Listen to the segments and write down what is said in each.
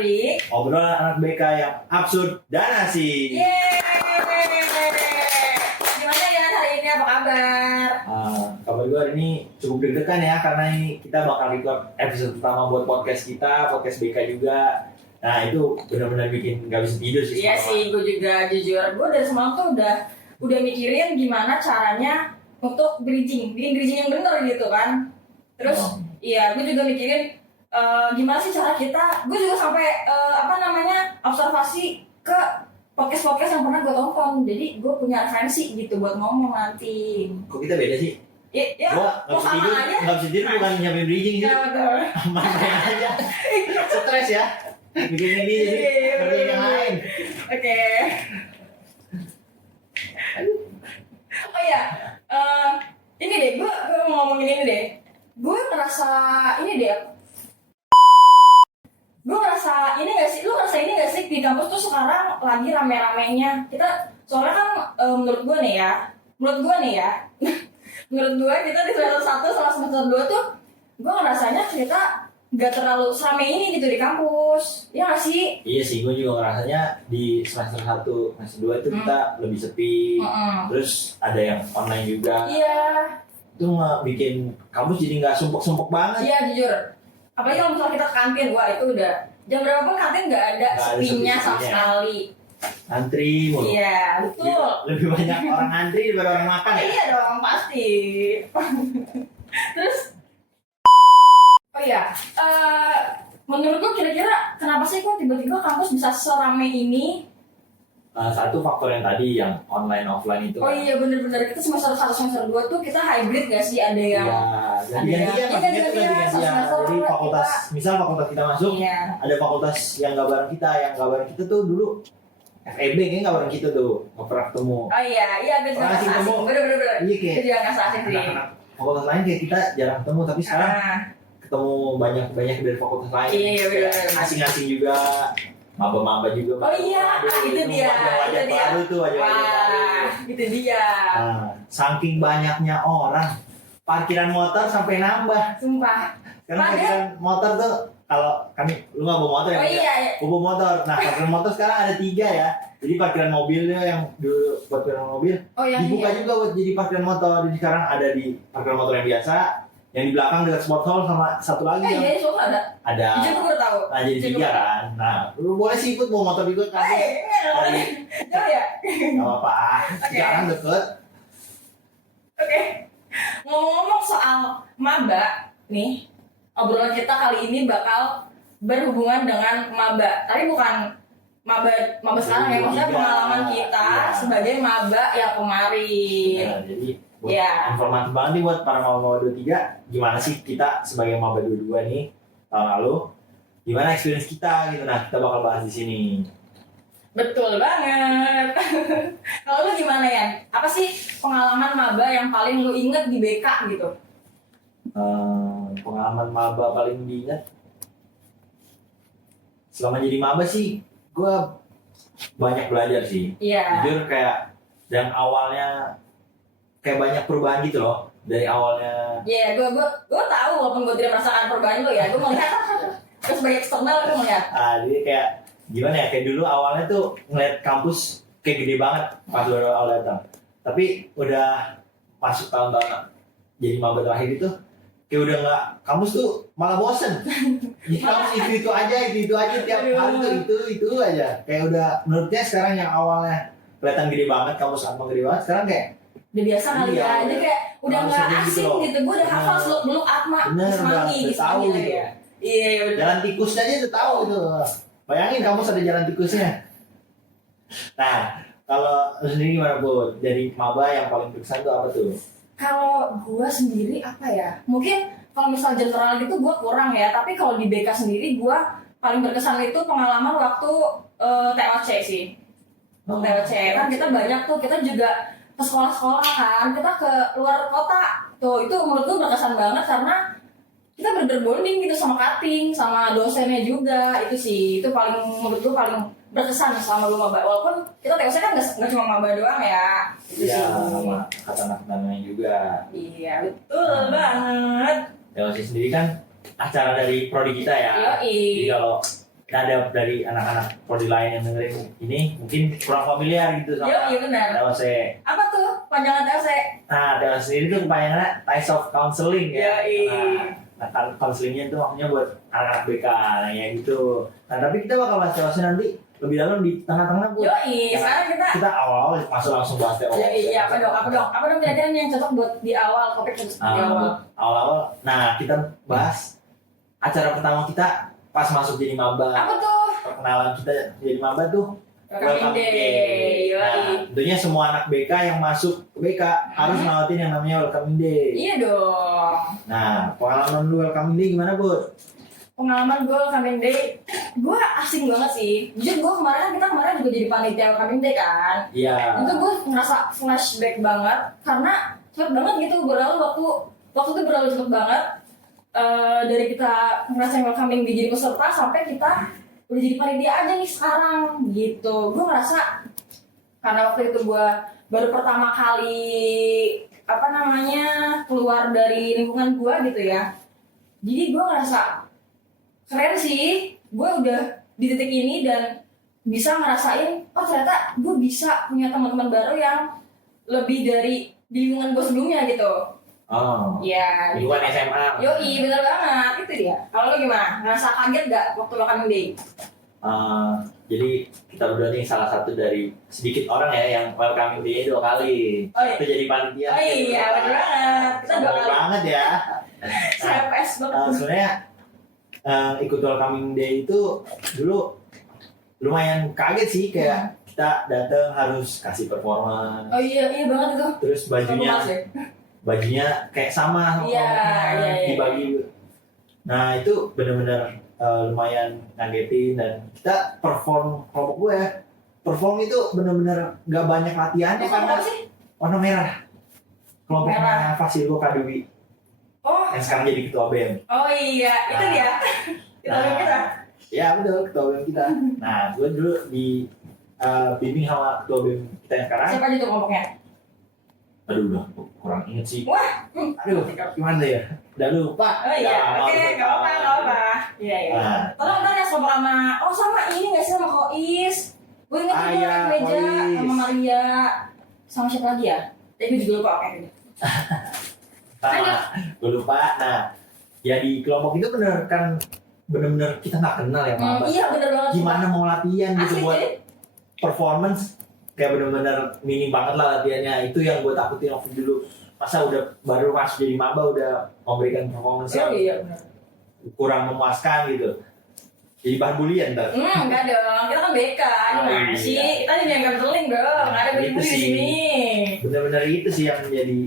Ardi. Obrolan anak BK yang absurd dan asik. Yeay. Gimana ya hari ini, apa kabar? Kabar gue hari ini cukup deg-degan ya, karena ini kita bakal record episode pertama buat podcast kita, podcast BK juga. Nah itu benar-benar bikin gak bisa tidur sih. Iya sih, gue juga jujur. Gue dari semalam tuh udah mikirin gimana caranya untuk bikin bridging yang bener gitu kan. Terus iya, gue juga mikirin gimana sih cara kita. Gue juga sampai observasi ke podcast yang pernah gue tonton. Jadi gue punya referensi gitu buat ngomong nanti. Kok kita beda sih? Ya, Gue gak bisa tidur bukan nyampe bridging sih. Main aja. Stres ya. Bikin ini jadi kerja yang lain. Oke. Oh iya, ini deh, gue mau ngomongin ini deh. Gue ngerasa ini gak sih? Lu ngerasa ini gak sih di kampus tuh sekarang lagi rame-ramenya? Kita soalnya kan menurut gue nih ya, menurut gue kita di semester 1 sama semester 2 tuh gue ngerasanya kita gak terlalu serame ini gitu di kampus. Ya gak sih? Iya sih, gue juga ngerasanya di semester 1, semester 2 itu kita lebih sepi. Terus ada yang online juga. Iya. Itu bikin kampus jadi gak sumpuk-sumpuk banget. Iya jujur. Apalagi kalau misalnya kita ke kantin, wah itu udah jam berapa pun kantin gak ada sepinya sama sekali. Antri mulu. Iya, betul. Lebih banyak orang antri daripada orang makan ya? Iya dong, pasti. Terus oh iya, menurut lo kira-kira kenapa sih kok tiba-tiba kampus bisa serame ini? Satu faktor yang tadi yang online offline itu. Oh iya bener-bener, kita semester 1 semester 2 tuh kita hybrid gak sih? Ada yang gantian. Jadi fakultas, misal fakultas kita masuk, ada fakultas yang gak bareng kita, kita tuh dulu FEB kayaknya gak bareng kita tuh, gak pernah ketemu. Oh iya, gue juga ngerasa asing, bener-bener. Iya kayak Gue juga ngerasa asing sih. Fakultas lain kayak kita jarang ketemu, tapi sekarang ketemu banyak dari fakultas lain. Iya bener. Asing-asing juga, maba-maba juga. Oh iya, itu dia. Wajah baru tuh, wajah baru. Itu dia. Saking banyaknya orang, parkiran motor sampai nambah. Sumpah. Karena parkiran motor tuh, kalau kan lu nggak bawa motor ya? Oh iya. Gue bawa motor. Nah parkiran motor sekarang ada 3 ya. Jadi parkiran mobilnya yang dulu buat parkiran mobil dibuka juga buat jadi parkiran motor. Jadi sekarang ada di parkiran motor yang biasa, yang di belakang dekat sport hall, sama satu lagi yang iya, sport ada. Ada. Jadi gue tahu. Nah jadi 3 kan. Nah lu boleh sih ikut bawa motor juga kan? Jauh ya? Gak apa-apa. Sekarang deket. Oke. Ngomong-ngomong soal maba nih, obrolan kita kali ini bakal berhubungan dengan maba. Tapi bukan maba sekarang ya, maksudnya pengalaman kita sebagai maba yang kemarin. Nah, jadi informatif banget nih buat para maba 23, gimana sih kita sebagai maba 22 nih tahun lalu, gimana experience kita gitu. Nah kita bakal bahas di sini. Betul banget. Kalau lu gimana ya? Apa sih pengalaman maba yang paling lu inget di BK gitu? Pengalaman maba paling diingat selama jadi maba sih, gue banyak belajar sih. Iya. Jujur kayak yang awalnya kayak banyak perubahan gitu loh dari awalnya. Iya, gue tahu walaupun gue tidak merasakan perubahan lo ya, gue melihat terus sebagai eksternal gue melihat. Jadi kayak gimana ya, kayak dulu awalnya tuh ngeliat kampus kayak gede banget pas baru awal datang. Tapi udah masuk tahun-tahun jadi maba terakhir itu kayak udah nggak, kampus tuh malah bosen. Jadi kampus itu aja tiap hari tuh itu aja. Kayak udah menurutnya sekarang yang awalnya kelihatan gede banget, kampus apa gede banget, sekarang kayak udah biasa kali ya. Jadi kayak udah nggak asing gitu. Gue udah hafal seluk-beluk Atma, Semanggi gitu ya. Iya udah. Jalan tikusnya aja udah tahu gitu. Bayangin kampus ada jalan tikusnya. Nah, kalau lu sendiri gimana Bu? Dari maba yang paling berkesan tuh apa tuh? Kalau gue sendiri apa ya? Mungkin kalau misal general gitu gue kurang ya. Tapi kalau di BK sendiri gue paling berkesan itu pengalaman waktu TOC sih. TOC kan kita banyak tuh, kita juga ke sekolah-sekolah kan, kita ke luar kota tuh. Itu menurut gue berkesan banget karena kita berbonding gitu sama cutting, sama dosennya juga. Itu sih, itu paling menurut gue paling berkesan selama gue maba. Walaupun kita TOC kan nggak cuma maba doang ya. Iya, sama kata-katanya juga. Iya, betul banget. TOC sendiri kan acara dari prodi kita ya. Yoi. Jadi kalau ada dari anak-anak prodi lain yang dengerin ini mungkin kurang familiar gitu sama Iya benar. TOC. Apa tuh panjangan TOC? Nah, TOC sendiri tuh kepanjangannya Types of Counseling ya. Nah, counselingnya itu maksudnya buat anak-anak BK ya gitu. Nah, tapi kita bakal bahas TOC nanti lebih dalam di tengah-tengah buat. Yoi, sekarang Kita awal masuk langsung bahas TOC. Iya, apa dong kira-kira yang cocok buat di awal topik di awal. Awal-awal. Nah, kita bahas acara pertama kita pas masuk jadi maba. Apa tuh? Perkenalan kita jadi maba tuh Welcome Day. Nah, tentunya semua anak BK yang masuk ke BK harus ngelawatin yang namanya Welcome Day. Iya dong. Nah, pengalaman lu Welcome Day gimana, Bu? Pengalaman gue Welcome Day, gue asing banget sih. Jujur gue kita kemarin juga jadi panitia Welcome Day kan. Iya. Itu gue ngerasa flashback banget karena cepet banget gitu berlalu waktu itu berlalu cepet banget. Dari kita ngerasain welcoming jadi peserta sampai kita udah jadi panitia aja nih sekarang gitu. Gue ngerasa karena waktu itu gue baru pertama kali keluar dari lingkungan gue gitu ya. Jadi gue ngerasa keren sih. Gue udah di titik ini dan bisa ngerasain ternyata gue bisa punya teman-teman baru yang lebih dari di lingkungan gue sebelumnya gitu. Oh. Ya, Lingkungan SMA. Yoi, bener banget, itu dia. Kalau lo gimana? Ngerasa kaget gak waktu Welcome Day? Jadi kita berdua nih salah satu dari sedikit orang ya yang Welcome Day 2 kali. Oh iya. Itu jadi panitia. Oh iya, bener banget. Kita 2 kali. banget ya. Saya PS banget. Sebenarnya ikut Welcome Day itu dulu lumayan kaget sih, kayak kita datang harus kasih performa. Oh iya banget itu. Terus bajunya kayak sama Iya. dibagi. Nah itu benar-benar lumayan ngagetin dan kita perform kelompok gue ya. Perform itu benar-benar nggak banyak latihannya karena Apa sih? warna merah. Kelompoknya Merah. Fasilko Kadewi Oh. yang sekarang jadi ketua BEM. Oh iya, itu Nah. dia. Kita kita. Ya betul, ketua BEM kita. Nah gue dulu di bimbing sama ketua BEM kita yang sekarang. Siapa aja tuh kelompoknya? Aduh udah kurang inget sih. Wah. Aduh gimana ya? Udah lupa. Oh iya, oke, nggak apa-apa. Iya. Nah. Tolong ntar ya kelompok sama ini nggak sih sama Kois? Gue inget juga iya, naik meja Kois. sama Maria sama siapa lagi ya? Tapi gue juga lupa oke. Sama, gue lupa. Nah, ya di kelompok itu bener-bener kita nggak kenal ya Maba. Iya bener banget. Gimana mau latihan gitu Asli, buat jadi performance, kayak bener-bener minim banget lah latihannya. Itu yang gue takutin waktu dulu. Masa udah baru masuk jadi maba udah memberikan performance yang iya bener. kurang memuaskan gitu. Jadi bahan bulian ntar. Enggak dong, kita kan BK, Oh, gimana iya. sih? Kita jadi yang ganteng dong, nggak ada Itu bully-bully di sih. sini. Bener-bener itu sih yang menjadi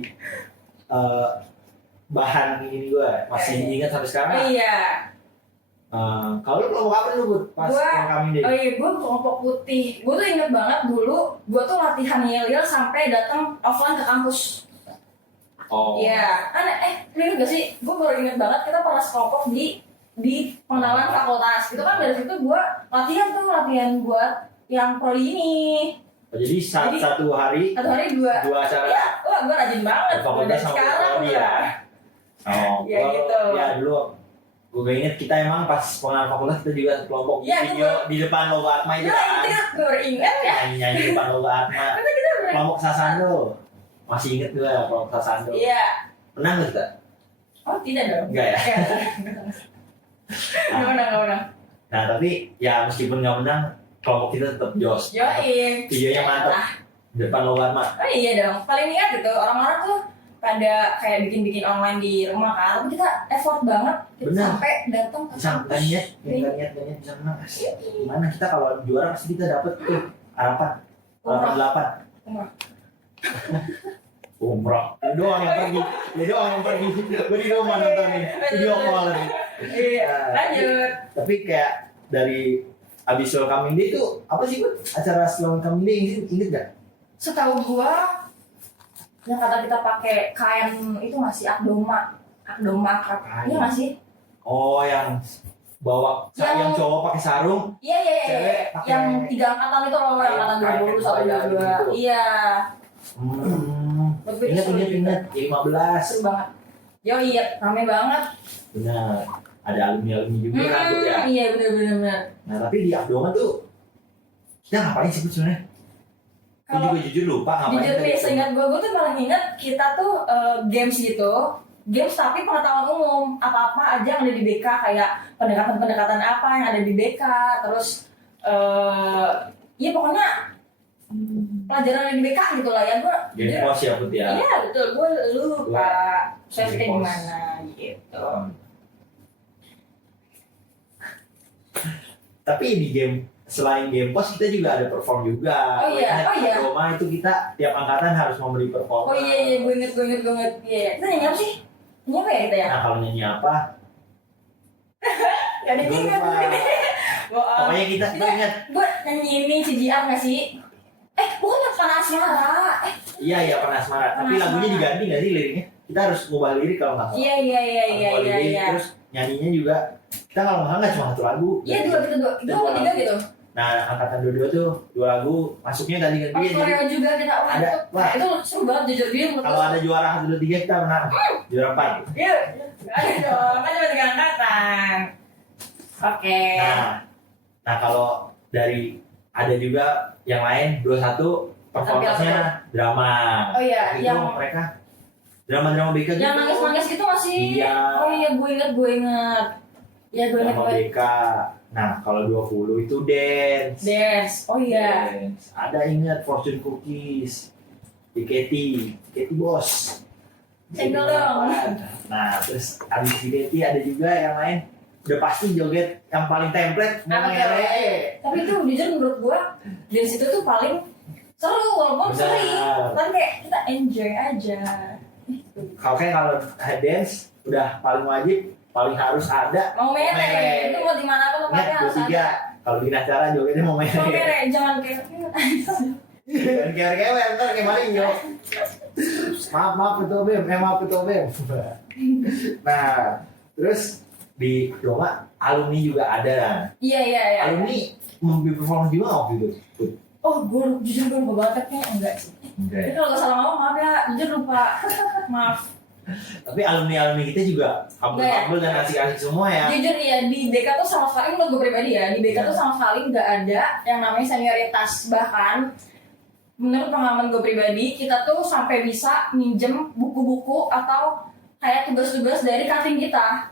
bahan ini gue masih ingat sampai sekarang. Oh iya. Kalau lu kelompok apa lu Bud? Pas kami deh. Oh iya, gue kelompok putih. Gue tuh inget banget dulu, gue tuh latihan yel sampai datang offline ke kampus. Oh. Iya, lu inget gak sih? Gue baru inget banget kita pernah sekelompok di pengenalan fakultas. Itu kan dari situ gue latihan buat yang prodi ini. Oh, jadi satu hari Satu hari dua acara. Iya, wah gue rajin banget. Fakultas Dari sama sekarang prodi udah. ya. Oh, Ya, gitu. Ya dulu gue inget kita emang pas pengenalan fakultas kita juga kelompok Iya, video di depan logo Atma itu Nah, kan. itu gue baru inget ya. Nyanyi di depan logo Atma. Karena kita bener. Kelompok Sasando. Masih inget gue kelompok Sasando. Iya. Menang gak kita? Oh tidak dong. Enggak ya? Nggak menang. Nah tapi ya meskipun nggak menang, kelompok kita tetap jos. Yoi. Videonya mantap. Di depan logo Atma. Oh iya dong. Paling ingat gitu orang-orang tuh pada kayak bikin online di rumah kan, tapi kita effort banget kita Bener. sampai datang ke Bisa kampus. niat bisa menang. Gimana kita kalau juara pasti kita dapet tuh harapan 8. Umrah. Umroh. Lu doang yang pergi. Gue di rumah nontonin video call nih. Iya. Lanjut. Tapi kayak dari abis Welcome Day itu apa sih Bud? Acara Welcome Day inget gak? Setahu gua yang kata kita pakai kain itu masih akdoma akrab. Iya nggak sih? Oh yang bawa yang cowok pakai sarung. Iya. Cewek pakai- Yang 3 angkatan itu loh, yang angkatan 20, 1, 2. Gitu. Iya. Ingat. Jadi 15. Seru banget. Yo iya, rame banget. Benar. ada alumni juga kan Put, ya. Iya benar. Nah tapi di Abdoma tuh kita ngapain sih Put sebenarnya? Aku Kalau juga jujur lupa ngapain. jujur nih, seingat gue tuh malah ingat kita tuh games gitu. Games tapi pengetahuan umum, apa-apa aja yang ada di BK, kayak pendekatan-pendekatan apa yang ada di BK, terus ya pokoknya pelajaran yang di BK gitu lah ya. Gue Game pos ya Put ya. iya betul, gue lupa safety Game pos. gimana gitu. Tapi di game selain game pos kita juga ada perform juga. Oh iya, oh iya. Abdoma itu kita tiap angkatan harus memberi perform. Oh iya, gue inget. Iya, kita nyanyi apa sih? Nyanyi apa ya kita ya? Nah kalau nyanyi apa? Gak ada Gue ingat. lupa. Pokoknya kita ingat. Gue nyanyi ini CGR nggak sih? Bukan yang Panas Asmara. Iya pernah asmara. Tapi Pernah lagunya Asmara. diganti nggak sih liriknya? Kita harus ngubah lirik kalau nggak salah. Iya. Ngubah lirik, terus nyanyinya juga. Kita kalau nggak salah nggak cuma satu lagu. Iya dua. Dua atau tiga gitu. Nah angkatan dua tuh 2 lagu masuknya tadi Pas ganti. koreo juga kita. Wah, Ada, wah. itu seru banget jujur dia. Kalau ada juara 1, 2, 3 kita menang. Juara 4. Iya. Ayo dong, kan cuma 3 angkatan. Oke. Nah kalau dari ada juga yang lain 21 performance-nya drama. Oh iya, itu yang mereka drama BK yang nangis itu masih. Iya. Oh iya, gue inget. Ya gue inget. drama BK. Nah kalau 20 itu dance. Dance. Oh iya. Dance. Ada ingat Fortune Cookies, JKT Bos. Single dong. Nah terus abis JKT ada juga yang lain. Udah pasti joget yang paling template Apa tuh? Mere. Tapi itu jujur menurut gue dance itu tuh paling seru walaupun Benar. sering. Kan kayak kita enjoy aja. Kalau dance udah paling wajib, paling harus ada. Mau mere. Itu mau di mana pun tempatnya Ingat harus 23. ada. Kalau di acara jogetnya mau Mau mere. mere, jangan kayak Dan kewer-kewer ntar kayak Mario. Maaf ketua BEM. Nah, terus di Doma alumni juga ada. Iya. Alumni memberi performa juga nggak waktu itu? Oh, jujur gue lupa banget kayaknya enggak sih. Enggak. Jadi kalau nggak salah ngomong maaf ya, jujur lupa. Maaf. Tapi alumni kita juga humble dan asik-asik semua ya. Jujur ya, di BK tuh sama sekali, menurut gue pribadi ya, di BK tuh sama sekali nggak ada yang namanya senioritas. Bahkan menurut pengalaman gue pribadi, kita tuh sampai bisa minjem buku-buku atau kayak tugas-tugas dari cutting kita.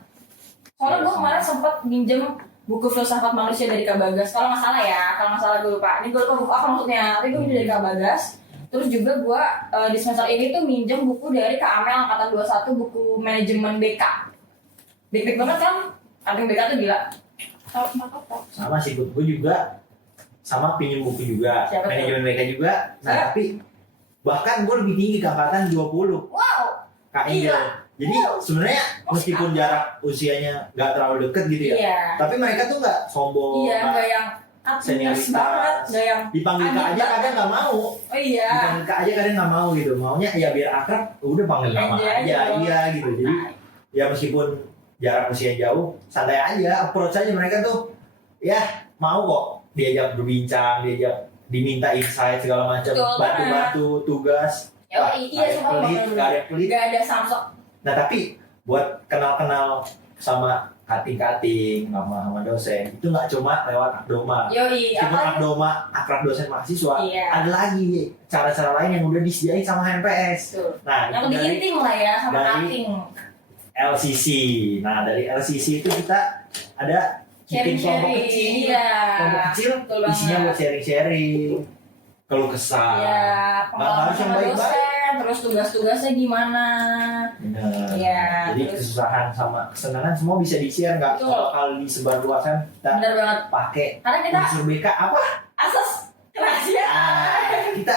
Soalnya gue kemarin sempet minjem buku filsafat manusia dari Kak Bagas. Kalau nggak salah gue lupa. Ini gue lupa buku apa maksudnya. Tapi gue minjem dari Kak Bagas. Terus juga gue di semester ini tuh minjem buku dari Kak Amel angkatan 21, buku manajemen BK. Big banget kan? Cutting BK tuh gila. Sama sih, gue juga sama pinjem buku juga. Siapa tuh? Manajemen mereka juga. Nah, Siapa? tapi bahkan gue lebih tinggi ke angkatan 20. Wow. Kak Gila. Angel. Jadi sebenarnya meskipun jarak usianya nggak terlalu deket gitu ya, Iya. tapi mereka tuh nggak sombong, Iya, nggak nggak yang senioritas. banget, nggak yang dipanggil Kak Adik aja banget. kadang nggak mau, oh iya. dipanggil Kak aja kadang nggak mau gitu, maunya ya biar akrab, udah panggil nama Aja, aja, gitu. iya gitu. Jadi ya meskipun jarak usia jauh, santai aja, approach aja mereka tuh, ya mau kok diajak berbincang, diajak diminta insight segala macam, Betul batu-batu, tugas. Ya, iya, Nggak ada yang pelit, nggak ada yang pelit. Nggak ada samsok. Nah tapi buat kenal-kenal sama kating-kating sama dosen itu nggak cuma lewat Akdoma. Yoi, Meskipun apa? Akdoma akrab dosen mahasiswa, Iya. ada lagi cara-cara lain yang udah disediain sama HMPS. Tuh. Nah Yang itu lebih dari intim lah ya sama dari- cutting. LCC. Nah dari LCC itu kita ada meeting kelompok kecil, Iya. kelompok kecil Betul isinya banget. buat sharing-sharing, keluh kesah. Iya, Nggak pengalaman harus yang sama baik-baik. dosen, terus tugas-tugasnya gimana. Bener. Iya, Jadi terus- kesusahan sama kesenangan semua bisa di-share, nggak Betul. kalau disebar luasan kita Benar banget. pakai Karena kita unsur BK apa? asas rahasia. Kita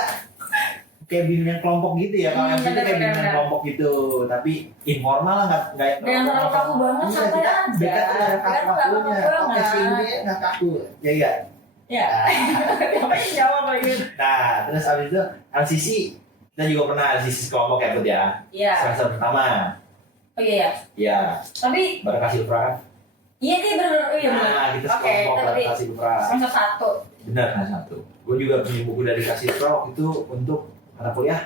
kayak bimbingan kelompok gitu ya, kalau yang itu kayak bimbingan benar. kelompok gitu, tapi informal lah, nggak Jangan terlalu kaku banget, Iya, santai kita aja. BK tuh nggak ada BK tuh nggak kaku-kakunya, kaku oke banget. ini nggak kaku, ya iya. Ya. Apa yang jawab lagi? Nah terus abis itu LCC kita juga pernah LCC kelompok ya Bud ya, Iya. semester pertama, Oh iya ya. ya Tapi bareng kasih Supra. iya nih benar. Oh iya benar. Nah kita Oke, sekelompok tapi bareng kasih Supra. semester 1. Benar kan satu. Gue juga punya buku dari kasih Supra waktu itu untuk mata kuliah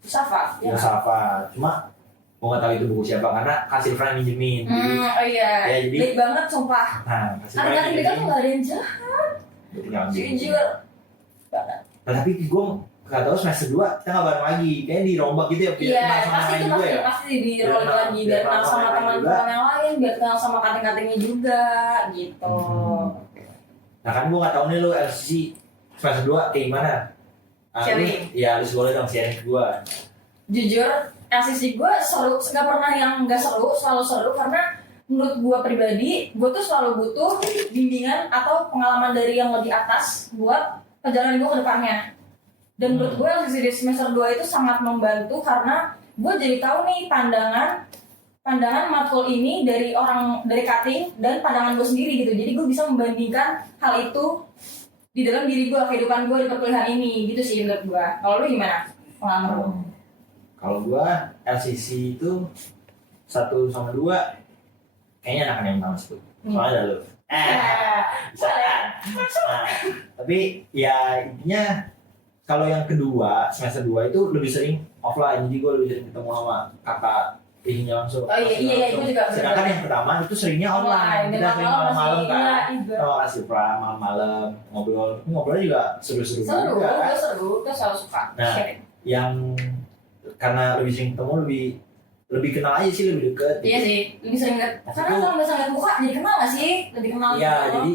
Safa. Ya. filsafat. Cuma gue nggak tahu itu buku siapa karena kasih friend minjemin. Jadi, Oh iya. ya jadi Baik banget sumpah. nah kasih friend Anak-anak BK tuh gak ada yang jahat. gue tinggal ambil. Jujur. Nah, tapi gue nggak tahu semester 2 kita nggak bareng lagi, kayaknya dirombak gitu ya biar Iya, kenal sama pasti lain itu juga pasti ya. pasti di Biar roll kenal- lagi biar biar kenal kenal sama sama yang lain teman-teman yang lain, biar kenal sama kating-katingnya juga gitu. Nah kan gue nggak tahu nih lo LCC semester 2 kayak gimana. Sharing. Ya lu boleh dong sharing ke gue. Jujur, LCC gue seru, nggak pernah yang nggak seru, selalu seru karena menurut gue pribadi, gue tuh selalu butuh bimbingan atau pengalaman dari yang lebih atas buat perjalanan gue ke depannya. Dan menurut gue LCC di semester 2 itu sangat membantu karena gue jadi tahu nih pandangan matkul ini dari cutting dan pandangan gue sendiri gitu. Jadi gue bisa membandingkan hal itu di dalam diri gue, kehidupan gue di perkuliahan ini gitu sih menurut gue. Kalau lu gimana pengalaman lu? Kalau gue LCC itu 1 sama 2 kayaknya enakan yang pertama sih. Soalnya ada lu. Bisa kan? Nah, tapi ya intinya kalau yang kedua semester 2 itu lebih sering offline, jadi gue lebih sering ketemu sama kakak ininya langsung. Oh iya, gue juga. Sedangkan yang pertama itu seringnya online. Kita sering malam-malam kan. Iya, Oh, kasih malam-malam ngobrolnya juga seru-seru seru, juga. gue seru, gue selalu suka Nah, sharing. Yang karena lebih sering ketemu lebih kenal aja sih, lebih deket. Iya sih, lebih sering liat. Karena kalau nggak lihat muka, jadi kenal nggak sih? Lebih kenal. Iya, jadi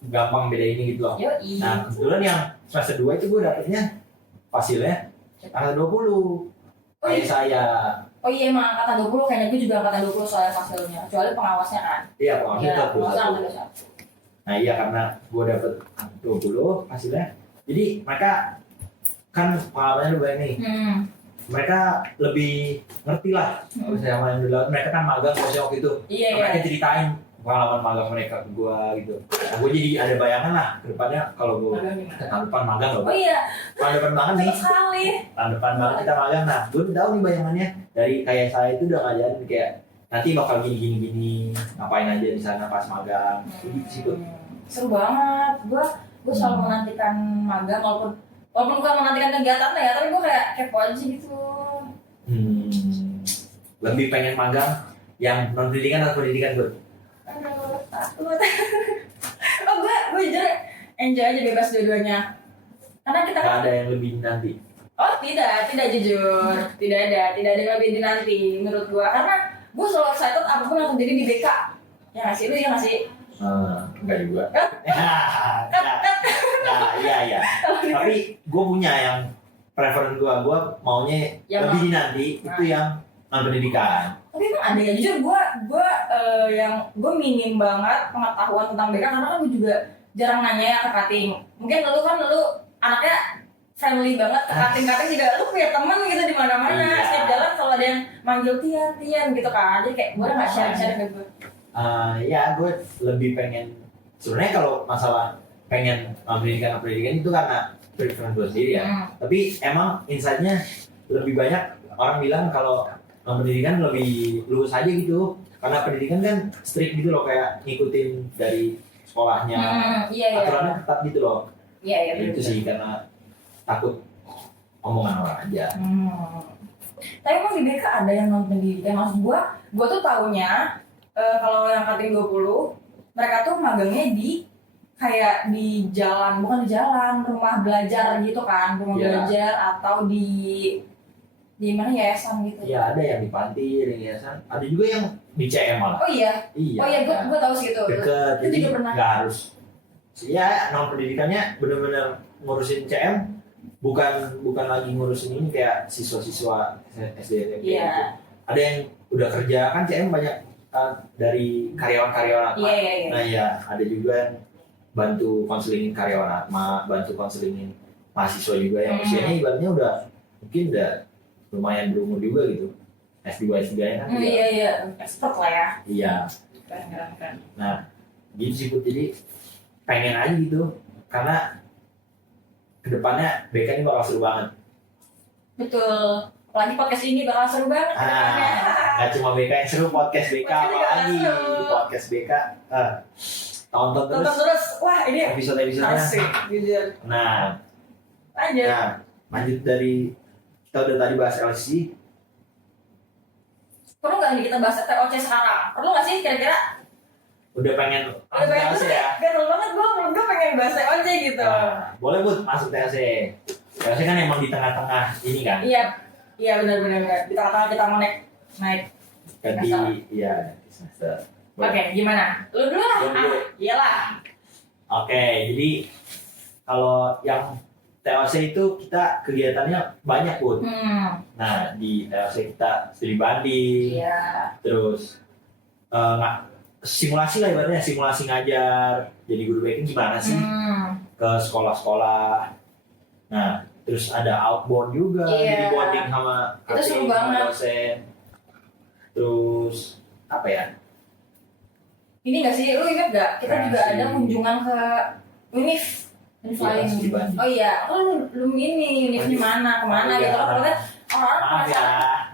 gampang bedainnya gitu loh. Yoi. Nah, kebetulan yang semester 2 itu gue dapetnya fasilnya angkatan 20. Kayak saya. Oh iya, emang angkatan 20, kayaknya gue juga angkatan 20 soalnya fasilnya. Kecuali pengawasnya kan. Iya, pengawasnya Iya, tetap pengawasnya 21. angkatan 21. Nah iya, karena gue dapet 20 hasilnya. Jadi mereka kan pengalamannya lebih baik nih. Mereka lebih ngerti lah sama yang dulu. Mereka kan magang maksudnya waktu itu. Iya, Nah, mereka ceritain pengalaman magang mereka ke gue gitu. Nah, gue jadi ada bayangan lah ke depannya kalau gue tahun depan magang loh. Oh iya, Tahun depan magang nih. betul sekali. Tahun depan banget kita magang. Nah, gue udah tahu nih bayangannya dari kayak saya itu udah ngajarin kayak nanti bakal gini ngapain aja di sana pas magang. Jadi di situ. Seru banget. Gue selalu menantikan magang walaupun bukan menantikan kegiatan ya, tapi gue kayak kepo aja gitu. Lebih pengen magang yang non pendidikan atau pendidikan gue? Aduh, takut. Oh gue jujur enjoy aja bebas dua-duanya. Karena kita Gak kan ada yang lebih nanti. oh tidak jujur, tidak ada yang lebih dinanti menurut gue. Karena gue selalu excited apapun yang terjadi di BK. Ya nggak sih, lu ya nggak sih? Enggak juga. Nah, iya. Tapi gue punya yang preference gue maunya Yang lebih dinanti itu yang non pendidikan. Tapi emang ada ya, jujur gue minim banget pengetahuan tentang BK karena kan gue juga jarang nanya ya ke cutting. Mungkin lu anaknya friendly banget ke cutting juga, lu punya temen gitu di mana-mana. Iya. Setiap jalan kalau ada yang manggil Tian gitu kan, jadi kayak gue nggak share ke gue. Ya gue lebih pengen sebenarnya kalau masalah pengen pendidikan itu karena preference gue sendiri ya. Tapi emang insight-nya lebih banyak orang bilang kalau pendidikan lebih lulus aja gitu, karena pendidikan kan strict gitu loh, kayak ngikutin dari sekolahnya, Iya. aturannya ketat gitu loh. Iya. Itu sih karena takut omongan orang aja. Tapi emang di BK ada yang non pendidikan. Maksud gue tuh taunya kalau yang cutting 20 mereka tuh magangnya kayak di jalan, bukan di jalan, rumah belajar gitu kan, belajar atau di mana yayasan gitu. Iya, ada yang di panti, ada yang yayasan, ada juga yang di CM malah. Oh iya. Iya. Oh iya, gue tahu sih itu. Deket, Itu jadi juga pernah. nggak harus. Ya, non pendidikannya bener-bener ngurusin CM, bukan lagi ngurusin ini kayak siswa-siswa SD. Iya. Ada yang udah kerja kan CM banyak dari karyawan-karyawan Atma. Iya. Nah ya, ada juga yang bantu konselingin karyawan Atma, bantu konselingin mahasiswa juga yang usianya ibaratnya udah mungkin udah lumayan berumur juga gitu. S2 kan. Iya, expert lah ya. Iya. Keren. Nah, gitu sih Put. Jadi pengen aja gitu karena kedepannya BK ini bakal seru banget. Betul. Apalagi podcast ini bakal seru banget. Gak cuma BK yang seru, podcast BK apalagi podcast BK tonton terus wah ini episode-episodenya. asik jujur. Nah, Lanjut. lanjut dari kita udah tadi bahas LC. perlu nggak nih kita bahas TOC sekarang? Perlu nggak sih kira-kira? Udah pengen Udah masuk pengen TLC ya? gatel banget gue pengen bahas TOC gitu. Nah, boleh Bud masuk TLC. TLC kan emang di tengah-tengah ini kan. Iya benar. Di tengah-tengah kita mau naik. Ganti Semester. iya di semester. Oke, gimana? Lu dulu lah. Lu dulu. Iyalah. Oke, jadi kalau yang TLC itu kita kegiatannya banyak Bud. Nah di TLC kita studi banding, Iya. terus simulasi lah ibaratnya, simulasi ngajar jadi guru BK gimana sih ke sekolah-sekolah. Nah terus ada outbound juga, Iya. jadi bonding sama Itu seru sama banget. dosen. Terus apa ya? Ini nggak sih? Lu ingat nggak? Kita juga Kasih. ada kunjungan ke Unif. Iya, Lain. studi banding. Oh iya, lu belum ini Unifnya mana, kemana Oh, iya. gitu. Kalau orang-orang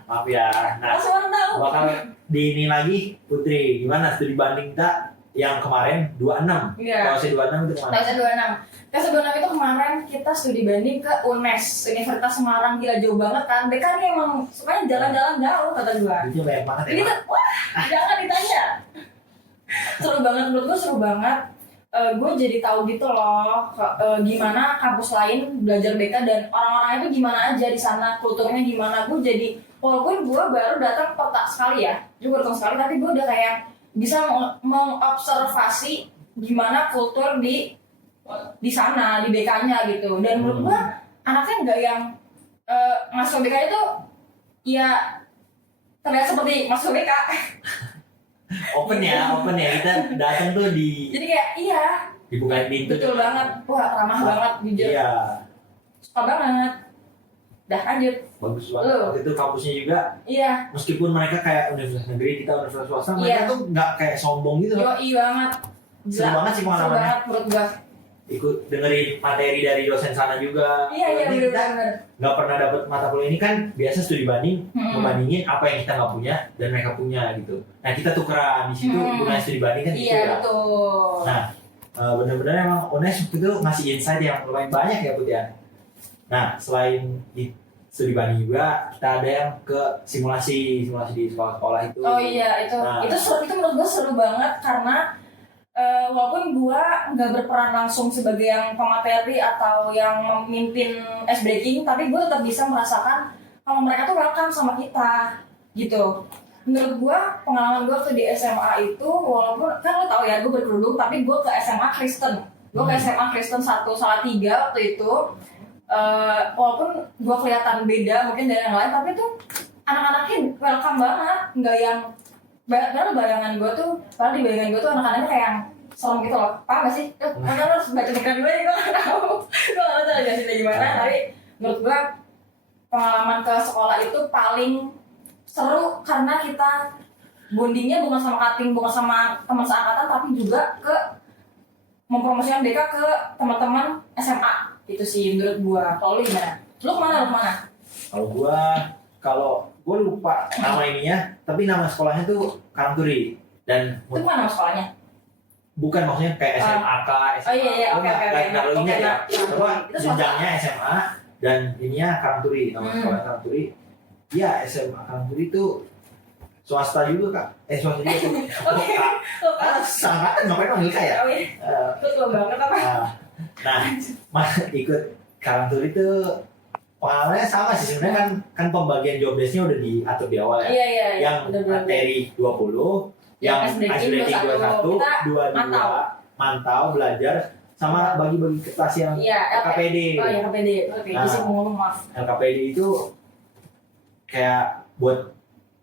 Maaf ya. Nah langsung orang tahu. bakal di ini lagi Putri, gimana studi banding kita yang kemarin 26? Iya. Kalau saya 26 itu kemana? TOC 26. TOC 26 itu kemarin kita studi banding ke UNES, Universitas Semarang. Gila jauh banget kan. Mereka nih emang sukanya jalan-jalan jauh kata gua. Itu banyak banget ya. Ini Pak? tuh, wah, jangan ditanya. Seru banget, menurut gue seru banget. Gue jadi tahu gitu loh gimana kampus lain belajar BK dan orang-orangnya itu gimana aja di sana, kulturnya gimana. Gue jadi, walaupun gue baru datang sekali ya, juga datang sekali, tapi gue udah kayak bisa mengobservasi gimana kultur di sana, di BK-nya gitu. Dan menurut gue anaknya nggak yang masuk BK itu ya terlihat seperti masuk BK. Open ya kita datang tuh Jadi kayak iya, dibukain pintu. betul banget. Wah, ramah banget, jujur. Iya, Suka banget. Dah lanjut. bagus banget. Lu. Waktu itu kampusnya juga, Iya, meskipun mereka kayak universitas negeri, kita universitas swasta, Iya. mereka tuh nggak kayak sombong gitu loh. yoi banget. Seru banget sih Seru pengalamannya. banget menurut gua. Ikut dengerin materi dari dosen sana juga. Iya, Jadi kita bener-bener. nggak pernah dapet mata kuliah ini kan biasa studi banding, membandingin apa yang kita nggak punya dan mereka punya gitu. Nah kita tukeran di situ gunanya studi banding kan gitu Iya, ya. betul. Nah, benar-benar emang UNES itu ngasih insight yang lumayan banyak ya Put ya. Nah, selain di studi banding juga kita ada yang ke simulasi di sekolah-sekolah itu. Oh iya, Nah. itu seru, itu menurut gua seru banget karena walaupun gua nggak berperan langsung sebagai yang pemateri atau yang memimpin ice breaking, tapi gua tetap bisa merasakan kalau mereka tuh welcome sama kita gitu. Menurut gua pengalaman gua tuh di SMA itu, walaupun kan lo tau ya gua berkerudung, tapi gua ke SMA Kristen. Gua ke SMA Kristen 1 Salatiga waktu itu. Walaupun gua kelihatan beda mungkin dari yang lain, tapi tuh anak-anaknya welcome banget, nggak yang padahal bayangan gue tuh, padahal di bayangan gue tuh anak-anaknya kayak yang serem gitu loh, paham gak sih? Makanya lo harus baca bukan gue, gue gak tau, gue gak tau jelasinnya gimana, tapi menurut gue pengalaman ke sekolah itu paling seru karena kita bondingnya bukan sama cutting, bukan sama teman seangkatan, tapi juga ke mempromosikan BK ke teman-teman SMA, itu sih menurut gue. Kalau lu gimana? Lu kemana? Kalau gue lupa nama ininya, tapi nama sekolahnya tuh Karangturi dan Itu mana nama sekolahnya? bukan maksudnya kayak SMAK, SMA. Oh iya, oke. Kalau ingat ya, Oke, coba itu swasta. jenjangnya SMA dan ininya Karangturi, nama Hmm. sekolah Karangturi. Iya, SMA Karangturi itu swasta juga kak, swasta juga tuh. Oke. Sangkatan ngapain manggil kak ya? Oh iya, betul banget apa? Nah, ikut Karangturi tuh pengalamannya sama sih sebenarnya kan pembagian job desk-nya udah diatur di awal ya. Iya. Yang bener-bener. materi 20, yang Yang ice breaking 21, Kita 22 mantau belajar sama bagi-bagi kertas yang Iya, LKPD. Oh iya, KPD. Oke, Nah. bisa ngomong maaf. LKPD itu kayak buat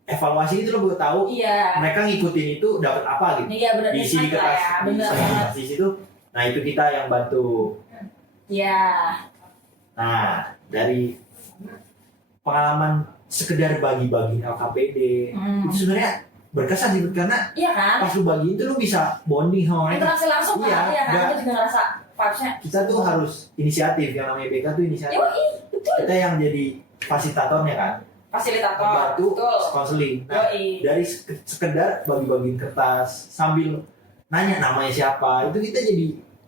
evaluasi itu lo buat tahu Iya. mereka ngikutin itu dapat apa gitu. Iya benar. Diisi di kertas, ya, benar diisi di banget. kertas di situ. Nah, itu kita yang bantu. Iya. Nah, dari pengalaman sekedar bagi-bagi LKPD itu sebenarnya berkesan sih karena Iya kan? pas lu bagiin tuh lu bisa bonding sama mereka. Interaksi langsung Iya, kan? Iya kan? nggak- Kita juga ngerasa vibes-nya. Kita tuh harus inisiatif, yang namanya BK tuh inisiatif. Yoi, betul. Kita yang jadi fasilitatornya kan, Fasilitator. membantu Betul. konseling. Nah, Yoi. dari sekedar bagi-bagiin kertas sambil nanya namanya siapa, itu kita jadi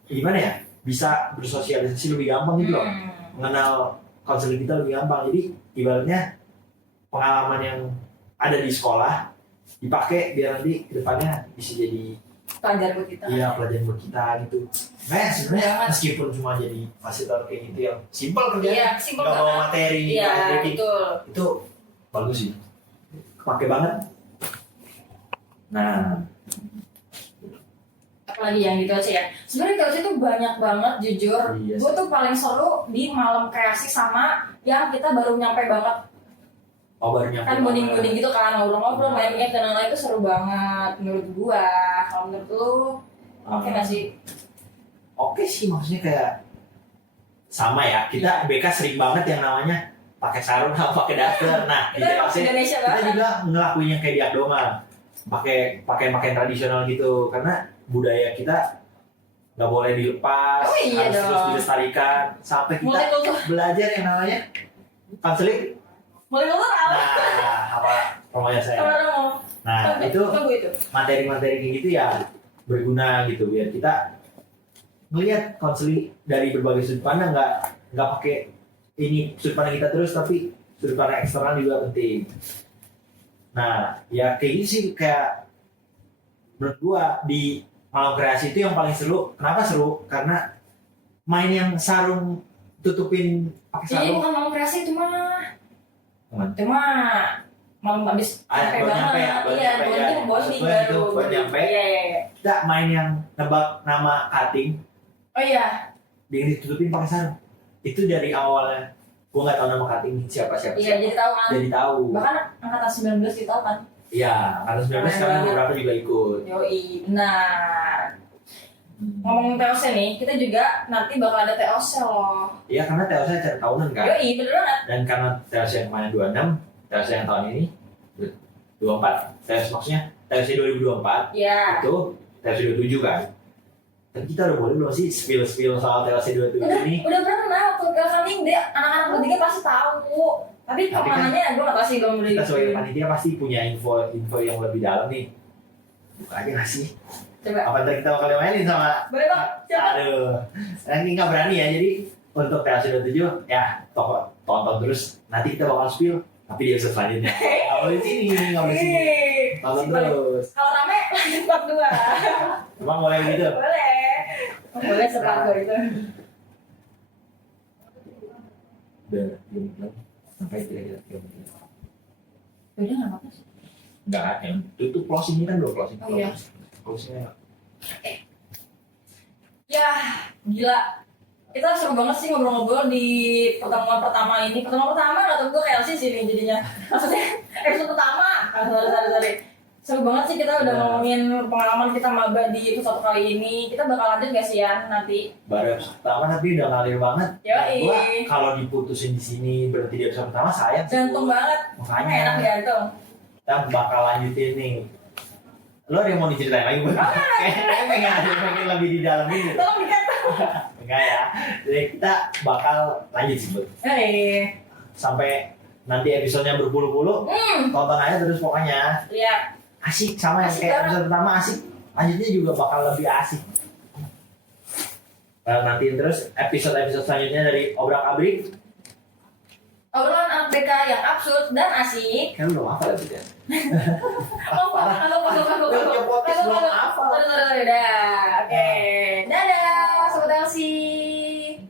gimana ya? Bisa bersosialisasi lebih gampang gitu loh. Mengenal konseling kita lebih gampang. Jadi ibaratnya pengalaman yang ada di sekolah dipakai biar nanti kedepannya bisa jadi Pelajar buat kita. iya pelajaran buat kita gitu. Nah sebenarnya meskipun cuma jadi fasilitator kayak gitu yang simpel kerja, Iya, simpel nggak bawa banget. materi, Iya, nggak breaking, betul. itu bagus sih, pakai banget. Nah Apalagi yang di TOC ya. Sebenarnya TOC itu banyak banget jujur. Iya Gue sih. tuh paling seru di malam kreasi sama yang kita baru nyampe banget. baru nyampe Kan bonding-bonding gitu kan, ngobrol-ngobrol, main-main dan lain-lain itu seru banget menurut gua. Kalau menurut lu oke nggak sih? Oke sih, maksudnya kayak sama ya, kita BK sering banget yang namanya pakai sarung sama pakai daster. Nah di Kita emang TOC Indonesia kita banget. juga ngelakuin yang kayak di Akdoma, pakai pakaian tradisional gitu, karena budaya kita nggak boleh dilepas, Oh iya harus terus dong. dilestarikan sampai kita Multikultur, belajar yang namanya konseling. multikultur apa? Nah, apa promonya saya. Kalau Nah itu tunggu itu. materi-materi kayak gitu ya berguna gitu biar kita melihat konseling dari berbagai sudut pandang, nggak pakai ini sudut pandang kita terus, tapi sudut pandang eksternal juga penting. Nah ya kayak gitu sih, kayak menurut gua di malam kreasi itu yang paling seru. Kenapa seru? Karena main yang sarung tutupin pakai Jadi sarung. bukan malam kreasi cuma Cuman. malam habis Ah, sampai baru nyampe ya, banget. baru Iya, nyampe bonding ya. bonding Maksud gua baru. itu, baru nyampe. Iya, iya, iya. Kita main yang nebak nama cutting Oh iya, yang ditutupin pakai sarung. Itu dari awalnya gua nggak tahu nama cutting siapa. iya jadi tahu kan. Jadi tahu. Bahkan angkatan 19 kita tahu kan. Iya, karena 19 Keren sekarang banget. beberapa juga ikut. Yoi, benar. Ngomongin TOC nih, kita juga nanti bakal ada TOC loh. Iya, karena TOC acara tahunan kan. Yoi, bener banget. Dan karena TOC yang kemarin 26, TOC yang tahun ini 24. TOC maksudnya TOC 2024 Iya. itu TOC 27 kan. Dan kita udah boleh belum sih spill soal TOC 27 ini? Udah pernah waktu welcoming day, anak-anak bertiga pasti tahu. Tapi Tapi kan kemananya gue gak tahu sih belum beli. Kita sebagai panitia pasti punya info yang lebih dalam nih. Buka aja nggak sih? Coba. Apa ntar kita bakal mainin sama? Boleh bang, coba. Aduh, ini nggak berani ya. Jadi untuk TOC 27 ya tonton terus. Nanti kita bakal spill, tapi di episode selanjutnya. Nggak boleh di sini, nggak boleh di sini. Ih, Tonton simpel. terus. Kalau rame lanjut part 2. Emang boleh gitu? Boleh. Boleh setelah Nah. gua itu. Udah, belum lagi. Sampai kira-kira 3 menit. Udah nggak apa-apa sih. Enggak, yang itu closing kan belum closing. Oh, iya. Closingnya Ya, gila. Kita seru banget sih ngobrol-ngobrol di pertemuan pertama ini. Pertemuan pertama nggak tahu gue kayak sih sini jadinya. Maksudnya episode pertama. Sorry. Seru banget sih kita udah Ya. ngomongin pengalaman kita maba di episode kali ini. Kita bakal lanjut gak sih ya nanti? baru episode pertama tapi udah ngalir banget. Yoi. Gua kalau diputusin di sini berhenti di episode pertama sayang sih. Gantung banget. Makanya Enak gantung. kita bakal lanjutin nih. Lo ada yang mau diceritain lagi? Kayaknya pengen lebih di dalam ini. Tolong dikat. Enggak ya. Jadi kita bakal lanjut sih, Bud. Hei. Sampai nanti episodenya berpuluh-puluh. Tonton aja terus pokoknya. Lihat. Asik sama yang Asik kayak banget. episode pertama asik. Lanjutnya juga bakal lebih asik. Nanti terus episode-episode selanjutnya dari Obrak-Abrik. Obrolan anak BK yang absurd dan asik. Kan belum hafal ya, Kalau Udah podcast belum hafal. Sorry, dah. Oke. Dadah, Sobat Elsie.